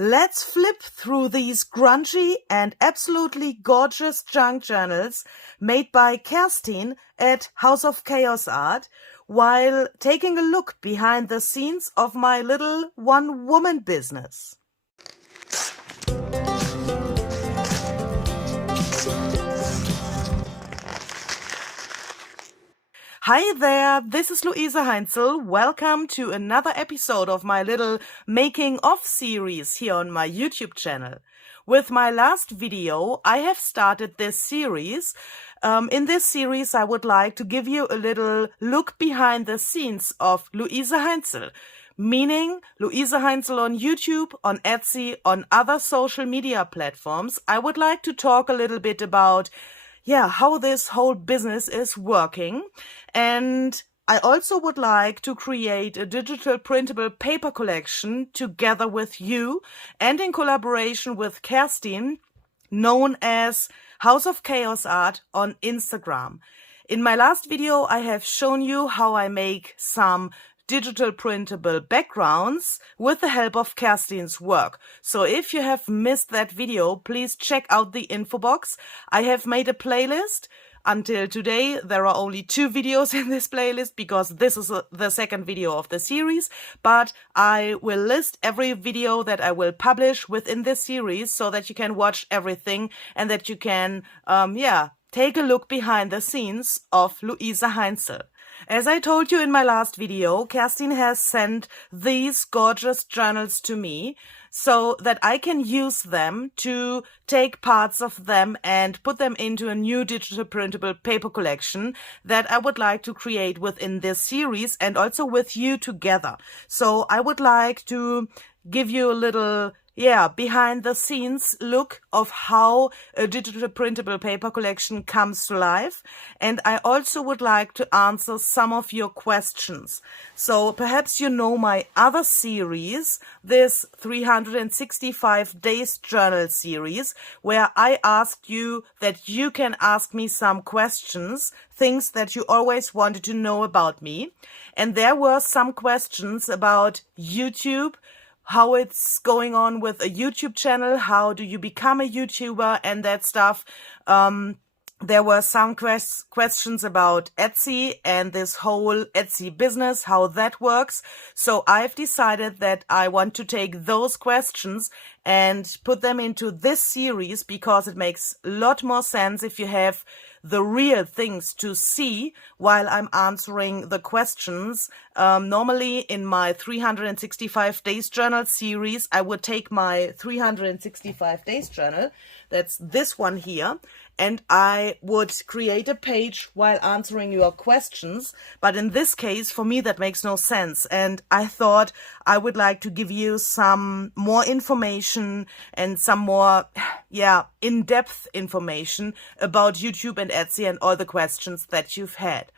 Let's flip through these grungy and absolutely gorgeous junk journals made by Kerstin at House of Chaos Art while taking a look behind the scenes of my little one-woman business. Hi there, this is LUISE HEINZL. Welcome to another episode of my little making of series here on my YouTube channel. With my last video, I have started this series. In this series, I would like to give you a little look behind the scenes of LUISE HEINZL, meaning LUISE HEINZL on YouTube, on Etsy, on other social media platforms. I would like to talk a little bit about how this whole business is working. And I also would like to create a digital printable paper collection together with you and in collaboration with Kerstin, known as House of Chaos Art on Instagram. In my last video, I have shown you how I make some digital printable backgrounds with the help of Kerstin's work. So if you have missed that video, please check out the info box. I have made a playlist. Until today, there are only 2 videos in this playlist because this is the second video of the series, but I will list every video that I will publish within this series so that you can watch everything and that you can, take a look behind the scenes of LUISE HEINZL. As I told you in my last video, Kerstin has sent these gorgeous journals to me so that I can use them to take parts of them and put them into a new digital printable paper collection that I would like to create within this series and also with you together. So I would like to give you a little behind the scenes look of how a digital printable paper collection comes to life. And I also would like to answer some of your questions. So perhaps you know my other series, this 365 days journal series, where I asked you that you can ask me some questions, things that you always wanted to know about me. And there were some questions about YouTube, how it's going on with a YouTube channel, how do you become a YouTuber and that stuff. There were some questions about Etsy and this whole Etsy business, how that works. So I've decided that I want to take those questions and put them into this series because it makes a lot more sense if you have the real things to see while I'm answering the questions. Normally in my 365 days journal series, I would take my 365 days journal, that's this one here, and I would create a page while answering your questions. But in this case, for me, that makes no sense. And I thought I would like to give you some more information and some more, in-depth information about YouTube and Etsy and all the questions that you've had.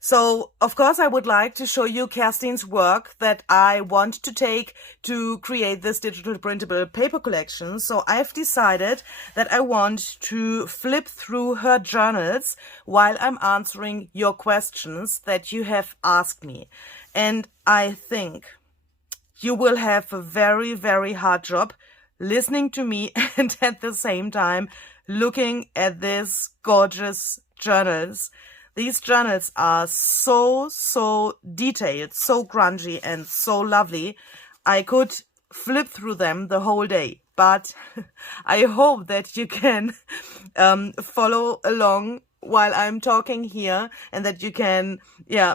So, of course, I would like to show you Kerstin's work that I want to take to create this digital printable paper collection. So I've decided that I want to flip through her journals while I'm answering your questions that you have asked me. And I think you will have a very, very hard job listening to me and at the same time looking at these gorgeous journals. These journals are so detailed, so grungy and so lovely. I could flip through them the whole day, but I hope that you can follow along while I'm talking here and that you can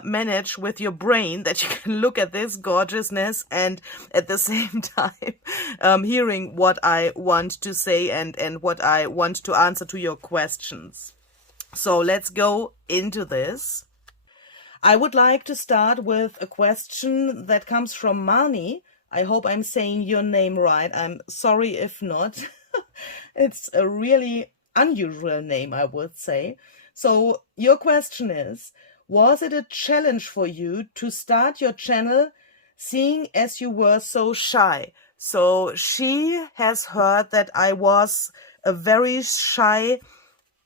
manage with your brain, that you can look at this gorgeousness and at the same time hearing what I want to say and what I want to answer to your questions. So let's go into this. I would like to start with a question that comes from Marny. I hope I'm saying your name right. I'm sorry if not. It's a really unusual name, I would say. So your question is, was it a challenge for you to start your channel seeing as you were so shy? So she has heard that I was a very shy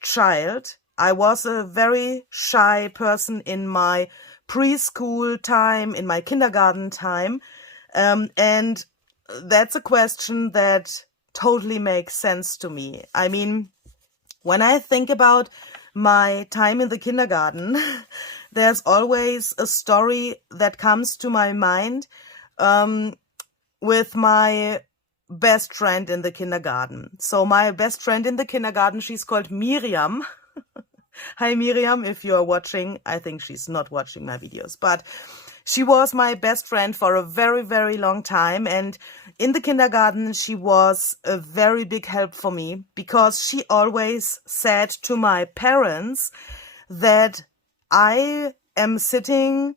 child. I was a very shy person in my preschool time, in my kindergarten time. And that's a question that totally makes sense to me. I mean, when I think about my time in the kindergarten, there's always a story that comes to my mind with my best friend in the kindergarten. So my best friend in the kindergarten, she's called Miriam. Hi Miriam, if you're watching. I think she's not watching my videos, but she was my best friend for a very, very long time. And in the kindergarten, she was a very big help for me because she always said to my parents that I am sitting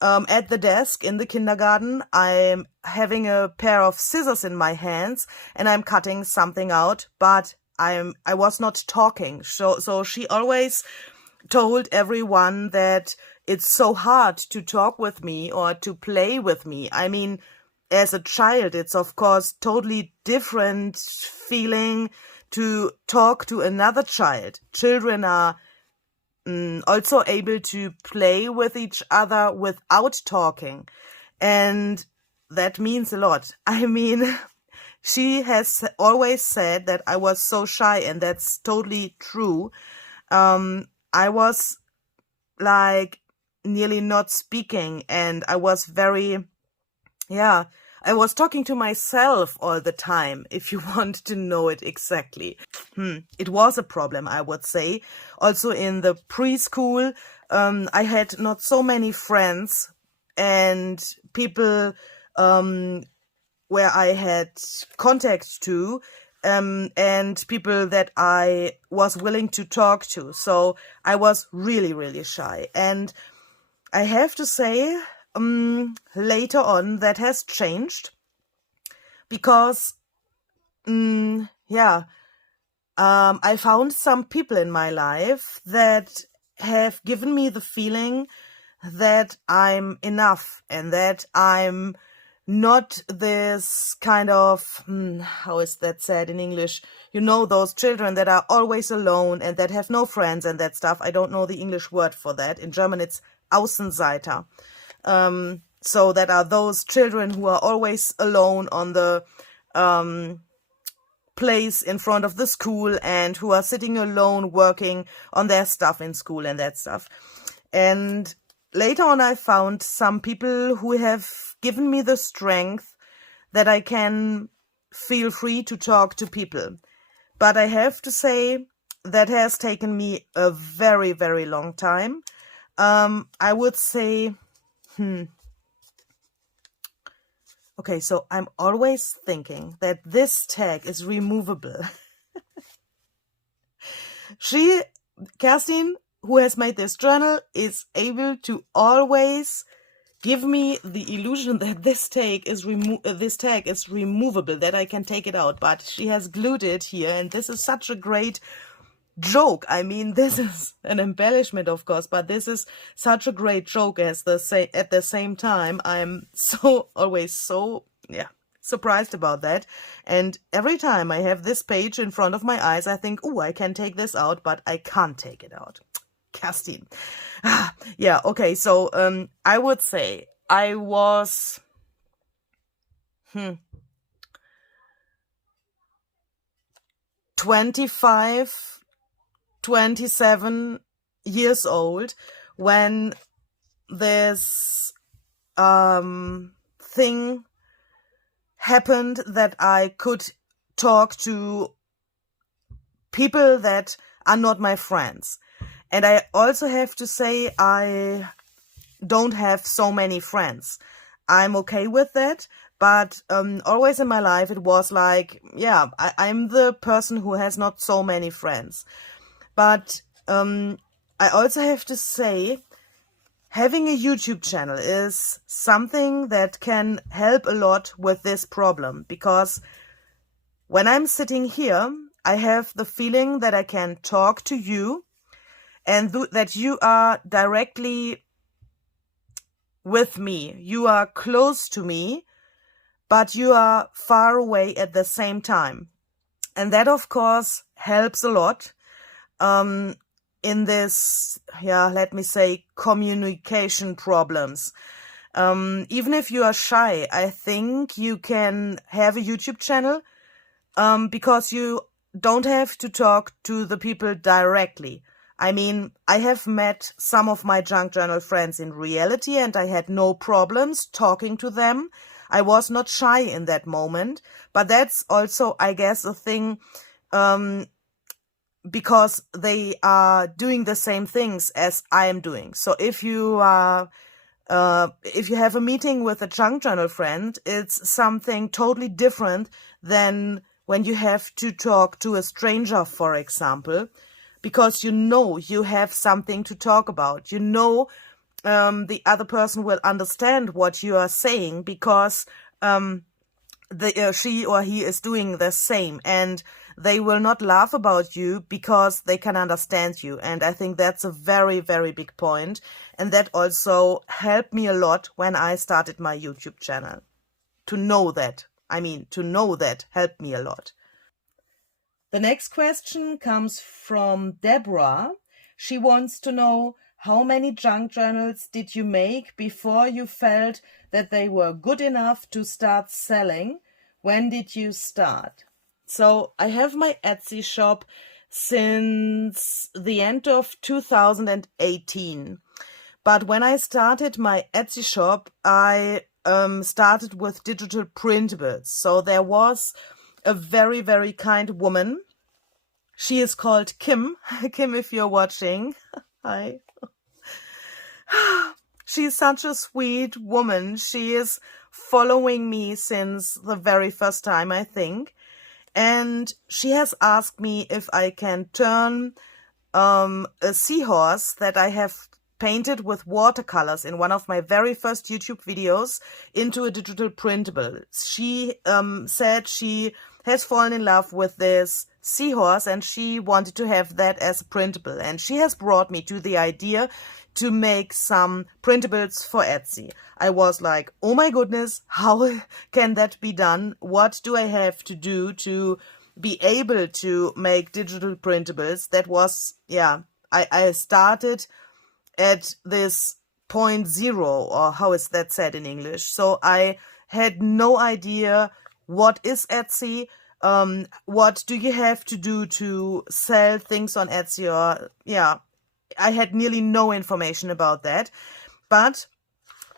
at the desk in the kindergarten. I'm having a pair of scissors in my hands and I'm cutting something out, but I was not talking. So she always told everyone that it's so hard to talk with me or to play with me. I mean, as a child, it's of course totally different feeling to talk to another child. Children are also able to play with each other without talking. And that means a lot. I mean, she has always said that I was so shy, and that's totally true. I was like nearly not speaking, and I was very, I was talking to myself all the time, if you want to know it exactly. It was a problem, I would say. Also in the preschool, I had not so many friends and people where I had contact to, and people that I was willing to talk to. So I was really, really shy. And I have to say, later on, that has changed because, I found some people in my life that have given me the feeling that I'm enough and that I'm not this kind of, how is that said in English? You know, those children that are always alone and that have no friends and that stuff. I don't know the English word for that. In German, it's Außenseiter. So that are those children who are always alone on the place in front of the school and who are sitting alone working on their stuff in school and that stuff. And later on, I found some people who have given me the strength that I can feel free to talk to people. But I have to say that has taken me a very, very long time. I would say, okay, so I'm always thinking that this tag is removable. Kerstin, who has made this journal, is able to always give me the illusion that this tag is removable, that I can take it out. But she has glued it here, and this is such a great joke. I mean, this is an embellishment, of course, but this is such a great joke at the same time. I'm always so surprised about that. And every time I have this page in front of my eyes, I think, oh, I can take this out, but I can't take it out. Kerstin. Yeah, okay, so I would say I was 25, 27 years old when this thing happened that I could talk to people that are not my friends. And I also have to say I don't have so many friends. I'm okay with that, but always in my life it was like, I'm the person who has not so many friends. But I also have to say, having a YouTube channel is something that can help a lot with this problem, because when I'm sitting here, I have the feeling that I can talk to you and that you are directly with me. You are close to me, but you are far away at the same time. And that, of course, helps a lot in this, let me say, communication problems. Even if you are shy, I think you can have a YouTube channel, because you don't have to talk to the people directly. I mean, I have met some of my junk journal friends in reality and I had no problems talking to them. I was not shy in that moment, but that's also, I guess, a thing, because they are doing the same things as I am doing. So if you have a meeting with a junk journal friend, it's something totally different than when you have to talk to a stranger, for example, because you have something to talk about. The other person will understand what you are saying because she or he is doing the same, and they will not laugh about you because they can understand you. And I think that's a very, very big point. And that also helped me a lot when I started my YouTube channel. To know that helped me a lot. The next question comes from Debra. She wants to know, how many junk journals did you make before you felt that they were good enough to start selling? When did you start? So I have my Etsy shop since the end of 2018. But when I started my Etsy shop, I started with digital printables. So there was a very, very kind woman. She is called Kim. Kim, if you're watching. Hi. She's such a sweet woman. She is following me since the very first time, I think. And she has asked me if I can turn a seahorse that I have painted with watercolors in one of my very first YouTube videos into a digital printable. She said she has fallen in love with this seahorse and she wanted to have that as a printable. And she has brought me to the idea to make some printables for Etsy. I was like, oh my goodness, how can that be done? What do I have to do to be able to make digital printables? That was, I started at this point zero, or how is that said in English? So I had no idea what is Etsy, what do you have to do to sell things on Etsy, or I had nearly no information about that. But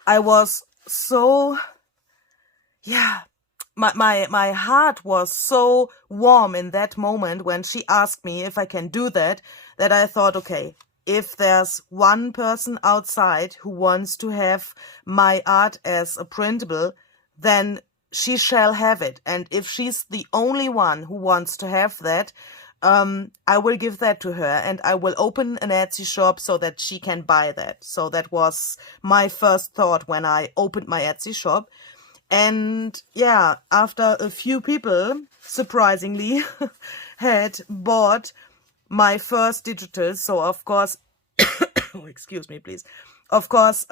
I was so, my heart was so warm in that moment when she asked me if I can do that, that I thought, okay, if there's one person outside who wants to have my art as a printable, then she shall have it. And if she's the only one who wants to have that, I will give that to her and I will open an Etsy shop so that she can buy that. So that was my first thought when I opened my Etsy shop. And after a few people, surprisingly, had bought my first digital, so of course, excuse me, please. Of course,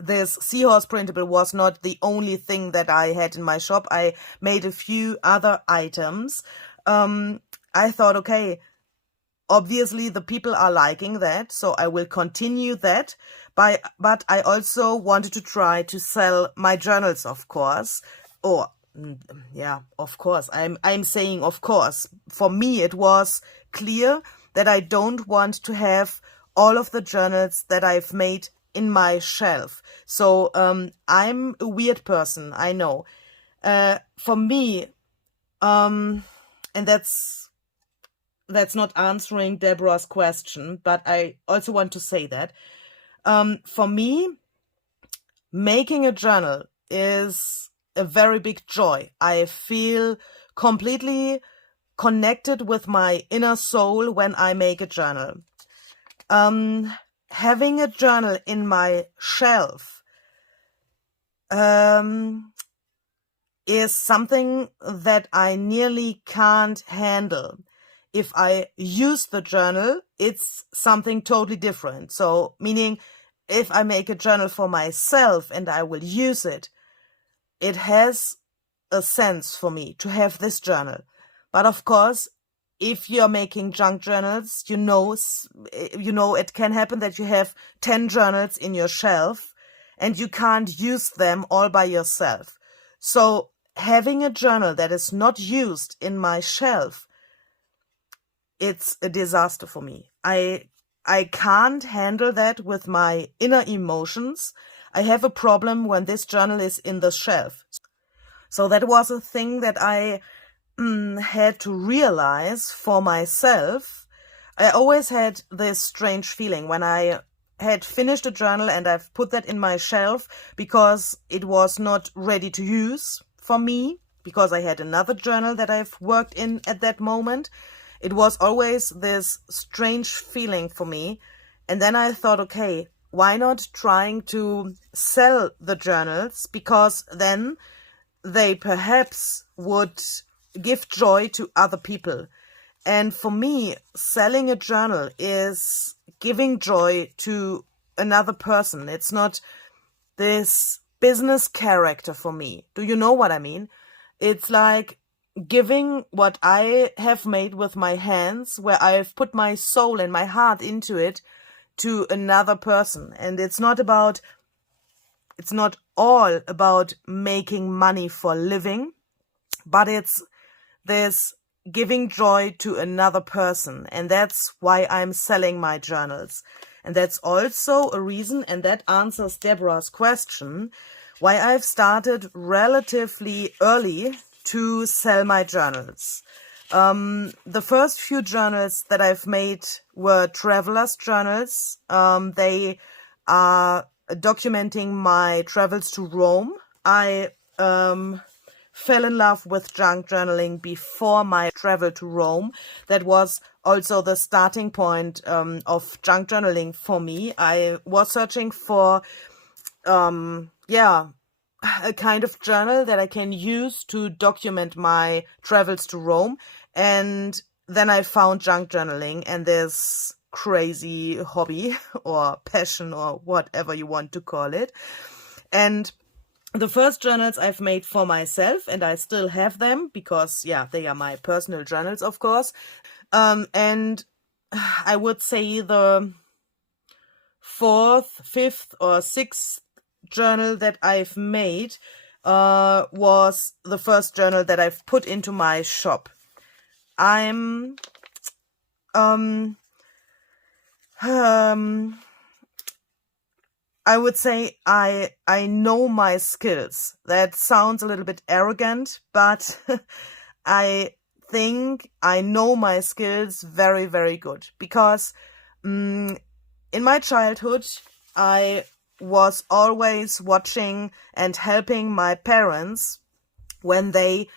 this seahorse printable was not the only thing that I had in my shop. I made a few other items. I thought, okay, obviously the people are liking that, so I will continue that. But I also wanted to try to sell my journals, of course. Of course. I'm saying of course. For me, it was clear that I don't want to have all of the journals that I've made in my shelf. So I'm a weird person, I know. For me, and that's not answering Deborah's question, but I also want to say that for me, making a journal is a very big joy. I feel completely connected with my inner soul when I make a journal. Having a journal in my shelf is something that I nearly can't handle. If I use the journal, it's something totally different. So, meaning, if I make a journal for myself and I will use it, it has a sense for me to have this journal. But of course, if you're making junk journals, it can happen that you have 10 journals in your shelf and you can't use them all by yourself. So having a journal that is not used in my shelf, it's a disaster for me. I can't handle that with my inner emotions. I have a problem when this journal is in the shelf. So that was a thing that I had to realize for myself. I always had this strange feeling when I had finished a journal and I've put that in my shelf because it was not ready to use for me, because I had another journal that I've worked in at that moment. It was always this strange feeling for me. And then I thought, okay, why not trying to sell the journals? Because then they perhaps would give joy to other people. And for me, selling a journal is giving joy to another person. It's not this business character for me. Do you know what I mean? It's like giving what I have made with my hands, where I've put my soul and my heart into it, to another person. And it's not all about making money for living, but it's this giving joy to another person. And that's why I'm selling my journals. And that's also a reason, and that answers Debra's question, why I've started relatively early to sell my journals. The first few journals that I've made were travelers' journals. They are documenting my travels to Rome. I fell in love with junk journaling before my travel to Rome. That was also the starting point of junk journaling for me. I was searching for a kind of journal that I can use to document my travels to Rome. And then I found junk journaling and this crazy hobby or passion or whatever you want to call it. And the first journals I've made for myself, and I still have them because, they are my personal journals, of course. And I would say the fourth, fifth, or sixth journal that I've made was the first journal that I've put into my shop. I would say I know my skills. That sounds a little bit arrogant, but I think I know my skills very, very good, because in my childhood I was always watching and helping my parents when they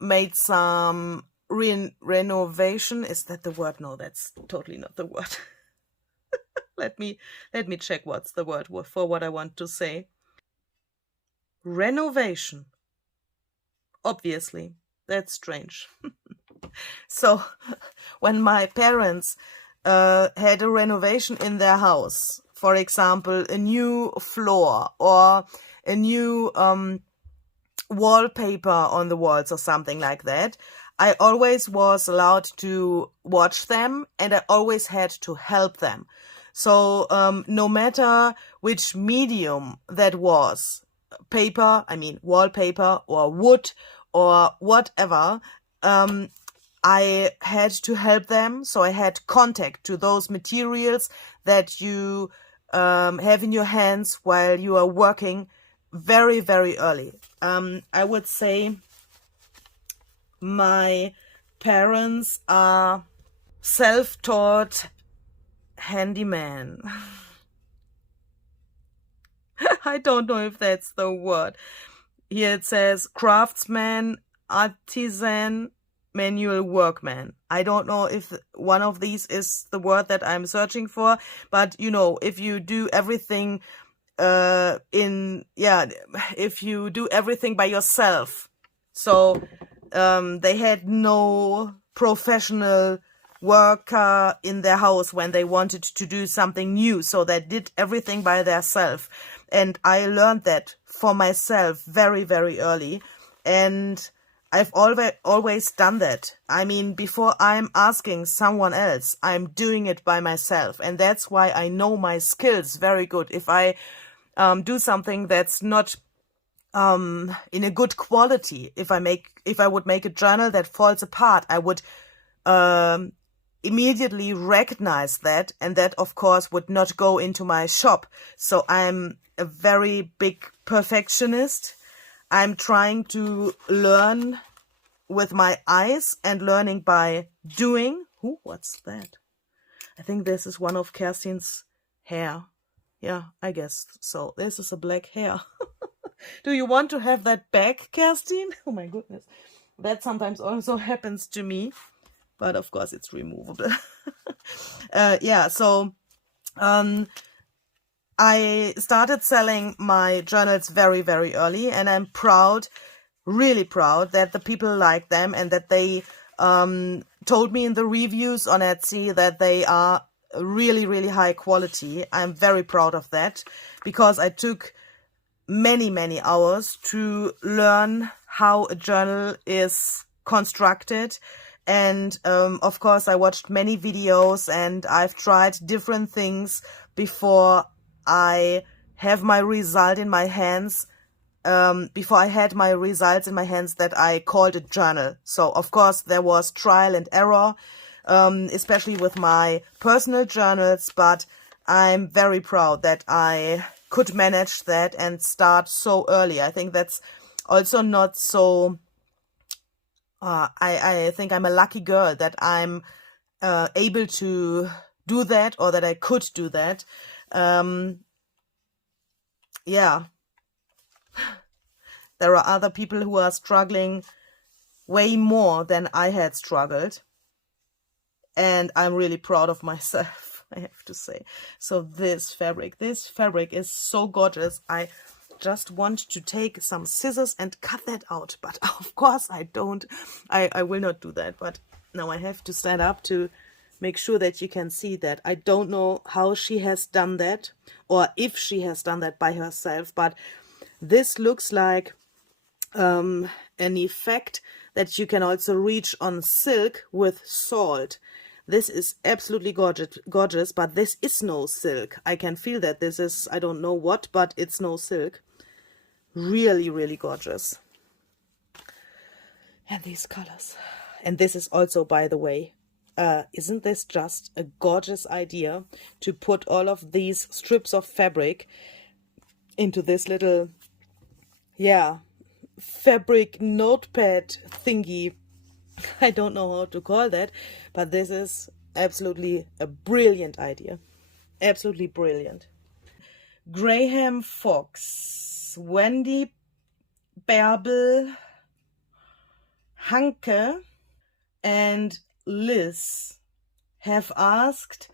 made some renovation. Is that the word? No, that's totally not the word. Let me check what's the word for what I want to say. Renovation. Obviously, that's strange. So, when my parents had a renovation in their house, for example, a new floor or a new wallpaper on the walls or something like that, I always was allowed to watch them, and I always had to help them. So no matter which medium that was, paper, wallpaper or wood or whatever, I had to help them. So I had contact to those materials that you have in your hands while you are working very, very early. I would say my parents are self-taught handyman. I don't know if that's the word. Here it says craftsman, artisan, manual workman. I don't know if one of these is the word that I'm searching for, but if you do everything if you do everything by yourself. So they had no professional worker in their house when they wanted to do something new, so they did everything by themselves. And I learned that for myself very, very early, and I've always done that. Before I'm asking someone else, I'm doing it by myself, and that's why I know my skills very good. If I do something that's not in a good quality. If I would make a journal that falls apart, I would immediately recognize that, and that of course would not go into my shop. So I'm a very big perfectionist. I'm trying to learn with my eyes and learning by doing. Ooh, what's that? I think this is one of Kerstin's hair. Yeah, I guess so. This is a black hair. Do you want to have that back, Kerstin? Oh my goodness. That sometimes also happens to me. But of course it's removable. Yeah, so I started selling my journals very, very early. And I'm proud, really proud, that the people like them and that they told me in the reviews on Etsy that they are really, really high quality. I'm very proud of that because I took many, many hours to learn how a journal is constructed. And of course, I watched many videos and I've tried different things before I have my result in my hands. Before I had my results in my hands that I called a journal. So of course there was trial and error, especially with my personal journals, but I'm very proud that I could manage that and start so early. I think that's also not so, I think I'm a lucky girl that I'm able to do that, or that I could do that. Yeah. There are other people who are struggling way more than I had struggled. And I'm really proud of myself, I have to say. So this fabric is so gorgeous. I just want to take some scissors and cut that out. But of course I don't. I will not do that. But now I have to stand up to make sure that you can see that. I don't know how she has done that, or if she has done that by herself. But this looks like an effect that you can also reach on silk with salt. This is absolutely gorgeous, but this is no silk. I can feel that this is, I don't know what, but it's no silk. Really, really gorgeous. And these colors. And this is also, by the way, isn't this just a gorgeous idea to put all of these strips of fabric into this little, yeah, fabric notepad thingy. I don't know how to call that, but this is absolutely a brilliant idea. Absolutely brilliant. Graham Fox, Wendy, Bärbel, Hanke, and Liz have asked,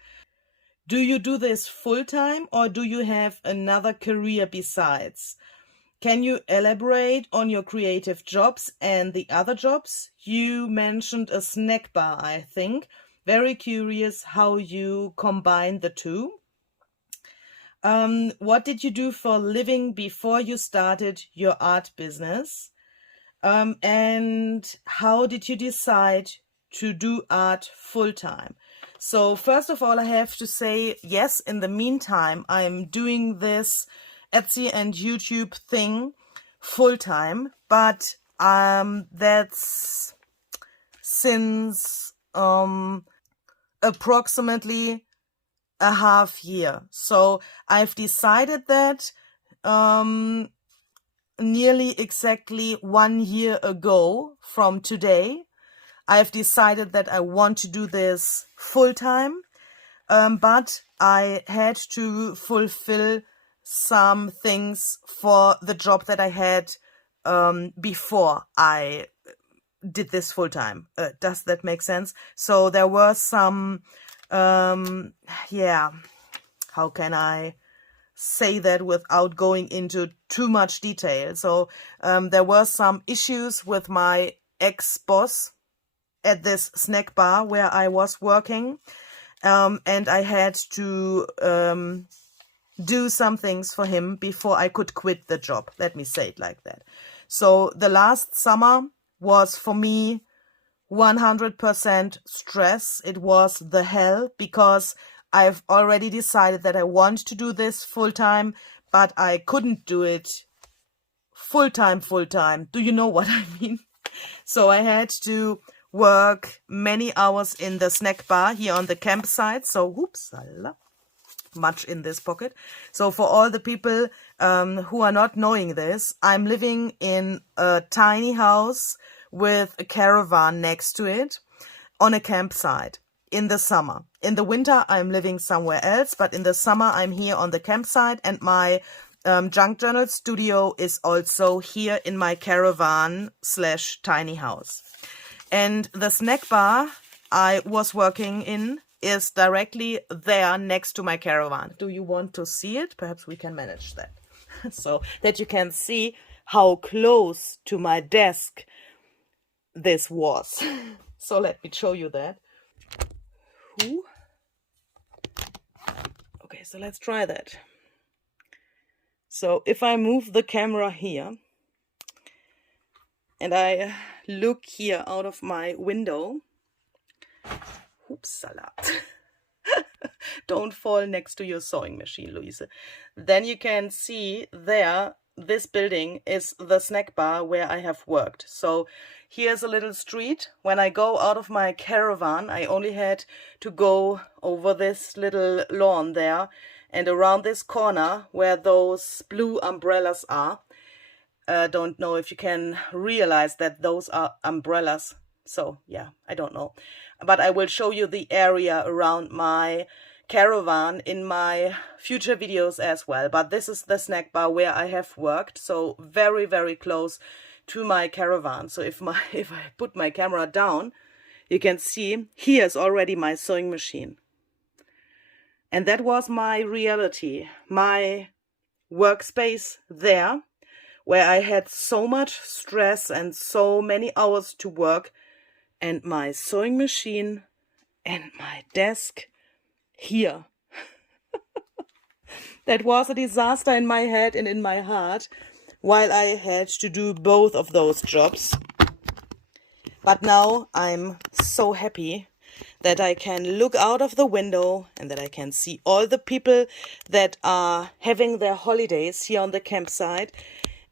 do you do this full-time or do you have another career besides? Can you elaborate on your creative jobs and the other jobs? You mentioned a snack bar, I think. Very curious how you combine the two. What did you do for a living before you started your art business? And how did you decide to do art full-time? So first of all, I have to say, yes, in the meantime, I'm doing this Etsy and YouTube thing full-time, but that's since approximately a half year. So I've decided that nearly exactly 1 year ago from today, I've decided that I want to do this full-time, but I had to fulfill some things for the job that I had before I did this full-time. Does that make sense? So there were some, yeah, how can I say that without going into too much detail? So there were some issues with my ex-boss at this snack bar where I was working, and I had to do some things for him before I could quit the job. Let me say it like that. So the last summer was for me 100% stress. It was the hell because I've already decided that I want to do this full time, but I couldn't do it full time. Do you know what I mean? So I had to work many hours in the snack bar here on the campsite. So, whoops, much in this pocket. So for all the people who are not knowing this, I'm living in a tiny house with a caravan next to it on a campsite in the summer. In the winter, I'm living somewhere else, but in the summer, I'm here on the campsite, and my junk journal studio is also here in my caravan / tiny house. And the snack bar I was working in is directly there next to my caravan. Do you want to see it? Perhaps we can manage that. So that you can see how close to my desk this was. So let me show you that. Okay, so let's try that. So if I move the camera here and I look here out of my window, Upsala. Don't fall next to your sewing machine, Louise. Then you can see there, this building is the snack bar where I have worked. So here's a little street. When I go out of my caravan, I only had to go over this little lawn there and around this corner where those blue umbrellas are. Don't know if you can realize that those are umbrellas. So yeah, I don't know. But I will show you the area around my caravan in my future videos as well. But this is the snack bar where I have worked, so very, very close to my caravan. So if I put my camera down, you can see here's already my sewing machine. And that was my reality, my workspace there, where I had so much stress and so many hours to work, and my sewing machine and my desk here. That was a disaster in my head and in my heart while I had to do both of those jobs. But now I'm so happy that I can look out of the window and that I can see all the people that are having their holidays here on the campsite.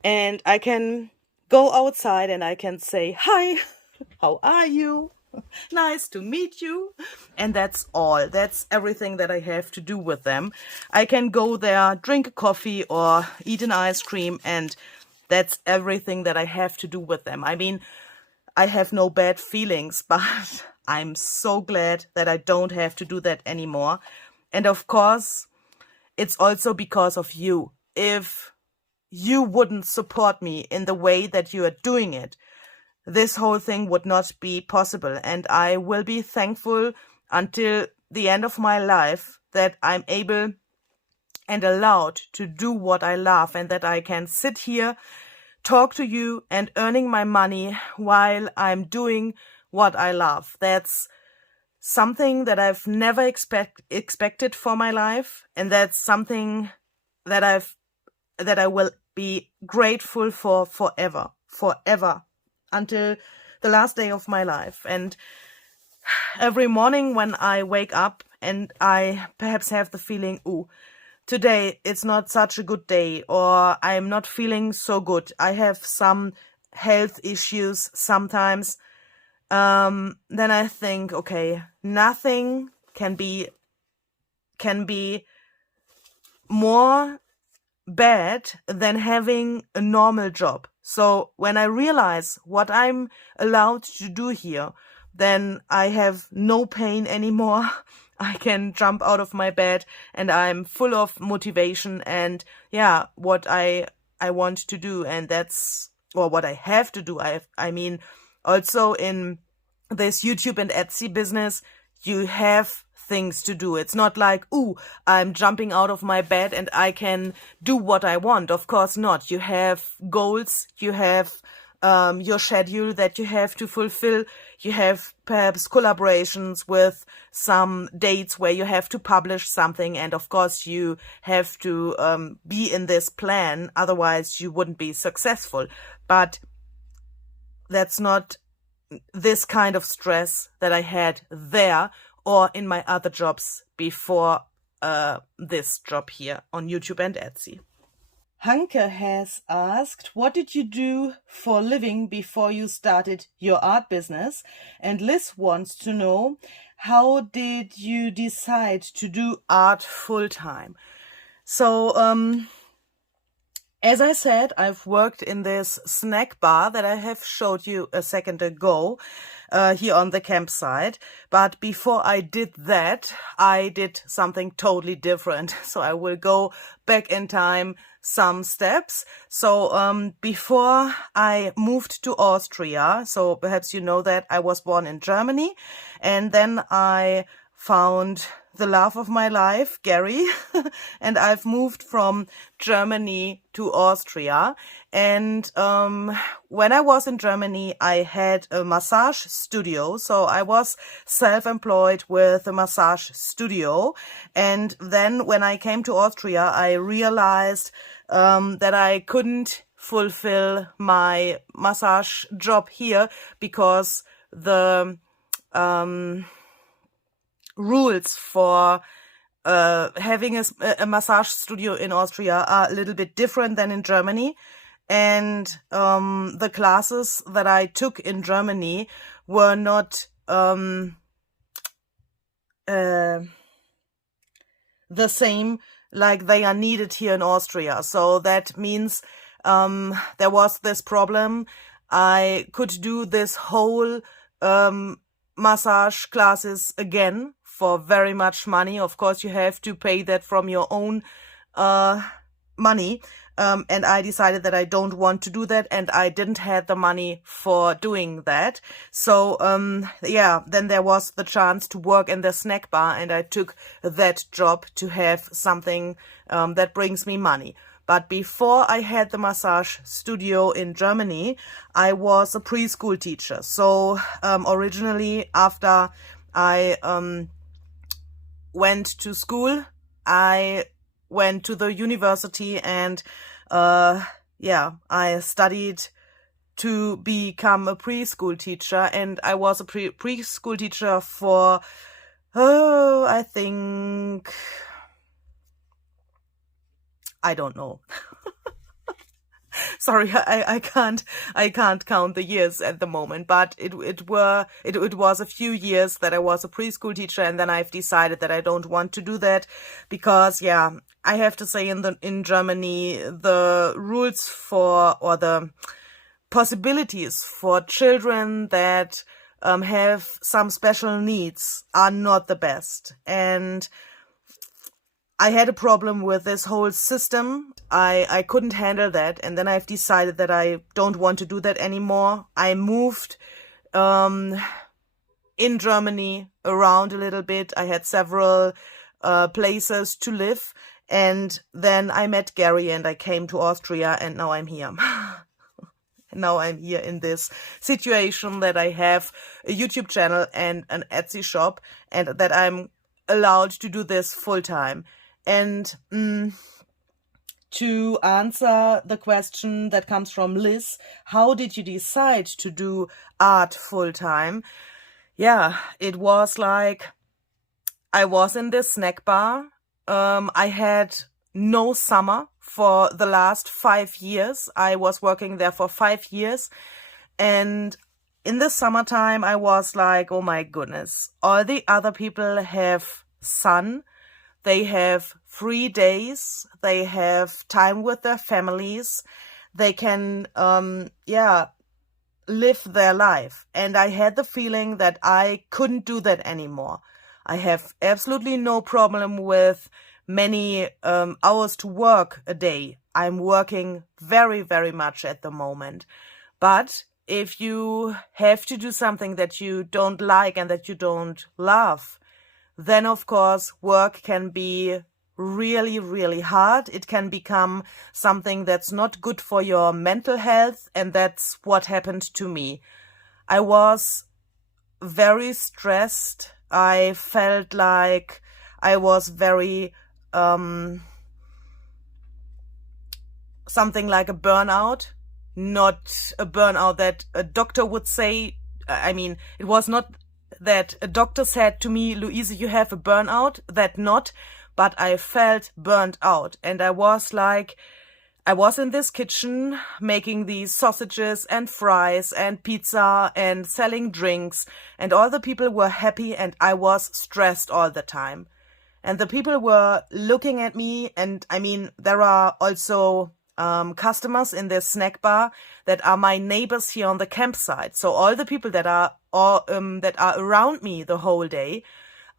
And I can go outside and I can say, hi, how are you? Nice to meet you. And that's all. That's everything that I have to do with them. I can go there, drink a coffee or eat an ice cream, and that's everything that I have to do with them. I mean, I have no bad feelings, but I'm so glad that I don't have to do that anymore. And of course, it's also because of you. If you wouldn't support me in the way that you are doing it, this whole thing would not be possible. And I will be thankful until the end of my life that I'm able and allowed to do what I love, and that I can sit here, talk to you and earning my money while I'm doing what I love. That's something that I've never expected for my life, and that's something that I will be grateful for forever, until the last day of my life. And every morning when I wake up and I perhaps have the feeling, ooh, today it's not such a good day, or I'm not feeling so good, I have some health issues sometimes, then I think, okay, nothing can be more bad than having a normal job. So when I realize what I'm allowed to do here, then I have no pain anymore. I can jump out of my bed and I'm full of motivation and yeah, what I want to do, and that's, or what I have to do. I mean, also in this YouTube and Etsy business, you have things to do. It's not like, ooh, I'm jumping out of my bed and I can do what I want. Of course not. You have goals, you have your schedule that you have to fulfill. You have perhaps collaborations with some dates where you have to publish something, and of course you have to be in this plan, otherwise you wouldn't be successful. But that's not this kind of stress that I had there or in my other jobs before this job here on YouTube and Etsy. Hanke has asked, what did you do for a living before you started your art business? And Liz wants to know, how did you decide to do art full-time? So, as I said, I've worked in this snack bar that I have showed you a second ago here on the campsite. But before I did that, I did something totally different. So I will go back in time some steps. So before I moved to Austria, so perhaps you know that I was born in Germany, and then I found the love of my life, Gary, and I've moved from Germany to Austria. And when I was in Germany, I had a massage studio. So I was self-employed with a massage studio. And then when I came to Austria, I realized that I couldn't fulfill my massage job here because the rules for having a massage studio in Austria are a little bit different than in Germany. And the classes that I took in Germany were not the same like they are needed here in Austria. So that means there was this problem. I could do this whole massage classes again for very much money. Of course, you have to pay that from your own money. And I decided that I don't want to do that, and I didn't have the money for doing that. So, then there was the chance to work in the snack bar, and I took that job to have something that brings me money. But before I had the massage studio in Germany, I was a preschool teacher. So, originally, after I went to school, I went to the university, and I studied to become a preschool teacher, and I was a preschool teacher for I think, I don't know. Sorry, I can't count the years at the moment, but it was a few years that I was a preschool teacher, and then I've decided that I don't want to do that because, I have to say in Germany, the rules for, or the possibilities for children that have some special needs are not the best. And I had a problem with this whole system. I couldn't handle that. And then I've decided that I don't want to do that anymore. I moved in Germany around a little bit. I had several places to live. And then I met Gary and I came to Austria, and now I'm here. Now I'm here in this situation that I have a YouTube channel and an Etsy shop, and that I'm allowed to do this full time. And to answer the question that comes from Liz, how did you decide to do art full time? Yeah, it was like I was in this snack bar. I had no summer for the last 5 years. I was working there for 5 years. And in the summertime, I was like, oh my goodness, all the other people have sun. They have free days. They have time with their families. They can, live their life. And I had the feeling that I couldn't do that anymore. I have absolutely no problem with many hours to work a day. I'm working very, very much at the moment. But if you have to do something that you don't like and that you don't love, then of course work can be really, really hard. It can become something that's not good for your mental health, and that's what happened to me. I was very stressed. I felt like I was very something like a burnout, not a burnout that a doctor would say. I mean, it was not that a doctor said to me, Louise, you have a burnout, that not, but I felt burnt out. And I was like, I was in this kitchen making these sausages and fries and pizza and selling drinks, and all the people were happy and I was stressed all the time. And the people were looking at me, and I mean, there are also customers in this snack bar that are my neighbors here on the campsite. So all the people that are around me the whole day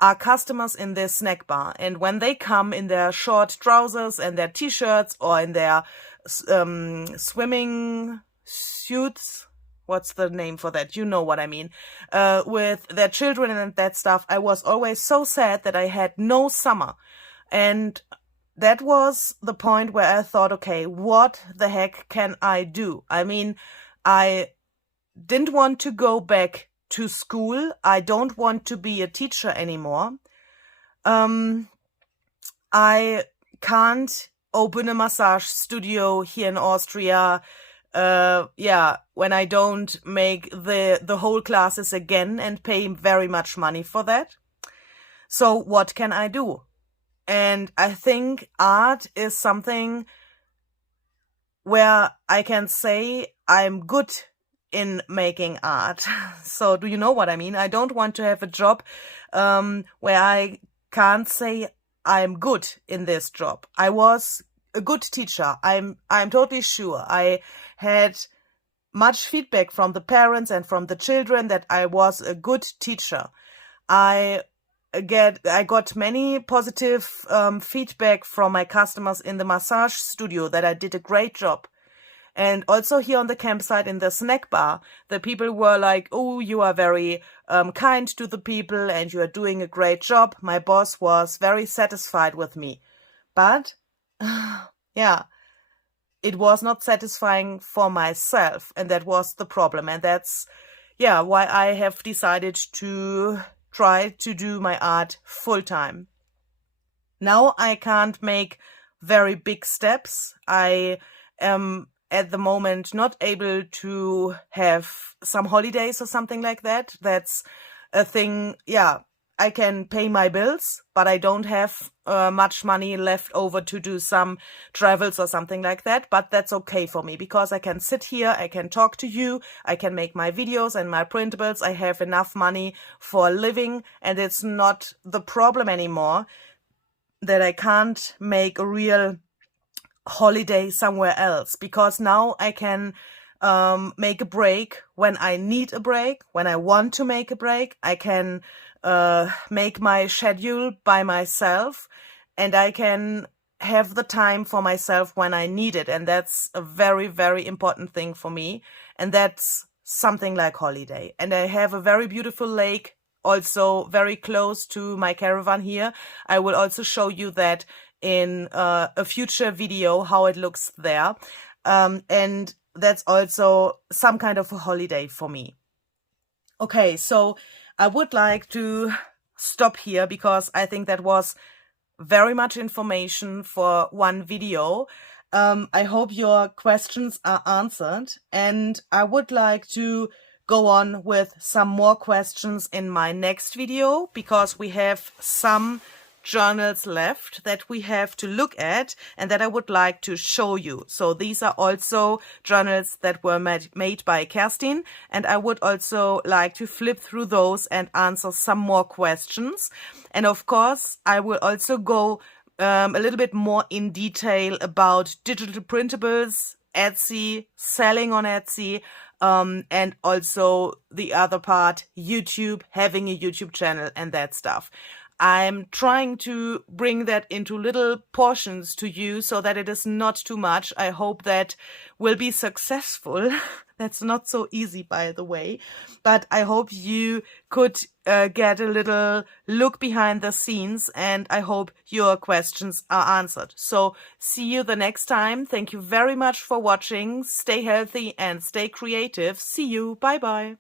are customers in this snack bar. And when they come in their short trousers and their t-shirts or in their swimming suits, what's the name for that? You know what I mean. With their children and that stuff, I was always so sad that I had no summer. And that was the point where I thought, okay, what the heck can I do? I mean, I didn't want to go back to school. I don't want to be a teacher anymore. I can't open a massage studio here in Austria. When I don't make the whole classes again and pay very much money for that. So what can I do? And I think art is something where I can say I'm good in making art. So do you know what I mean? I don't want to have a job where I can't say I'm good in this job. I was a good teacher. I'm totally sure. I had much feedback from the parents and from the children that I was a good teacher. I got many positive feedback from my customers in the massage studio that I did a great job. And also here on the campsite in the snack bar, the people were like, oh, you are very kind to the people and you are doing a great job. My boss was very satisfied with me. But, yeah, it was not satisfying for myself. And that was the problem. And that's, yeah, why I have decided to try to do my art full-time. Now I can't make very big steps. I am at the moment not able to have some holidays or something like that. That's a thing, yeah, I can pay my bills, but I don't have much money left over to do some travels or something like that. But that's okay for me because I can sit here, I can talk to you, I can make my videos and my printables. I have enough money for a living, and it's not the problem anymore that I can't make a real holiday somewhere else, because now I can make a break when I need a break, when I want to make a break. I can make my schedule by myself, and I can have the time for myself when I need it. And that's a very, very important thing for me. And that's something like holiday. And I have a very beautiful lake also very close to my caravan here. I will also show you that in a future video, how it looks there. And that's also some kind of a holiday for me. Okay, so I would like to stop here because I think that was very much information for one video. I hope your questions are answered, and I would like to go on with some more questions in my next video because we have some journals left that we have to look at and that I would like to show you. So these are also journals that were made by Kerstin, and I would also like to flip through those and answer some more questions. And of course, I will also go a little bit more in detail about digital printables, Etsy, selling on Etsy, and also the other part, YouTube, having a YouTube channel and that stuff. I'm trying to bring that into little portions to you so that it is not too much. I hope that will be successful. That's not so easy, by the way. But I hope you could get a little look behind the scenes, and I hope your questions are answered. So see you the next time. Thank you very much for watching. Stay healthy and stay creative. See you. Bye-bye.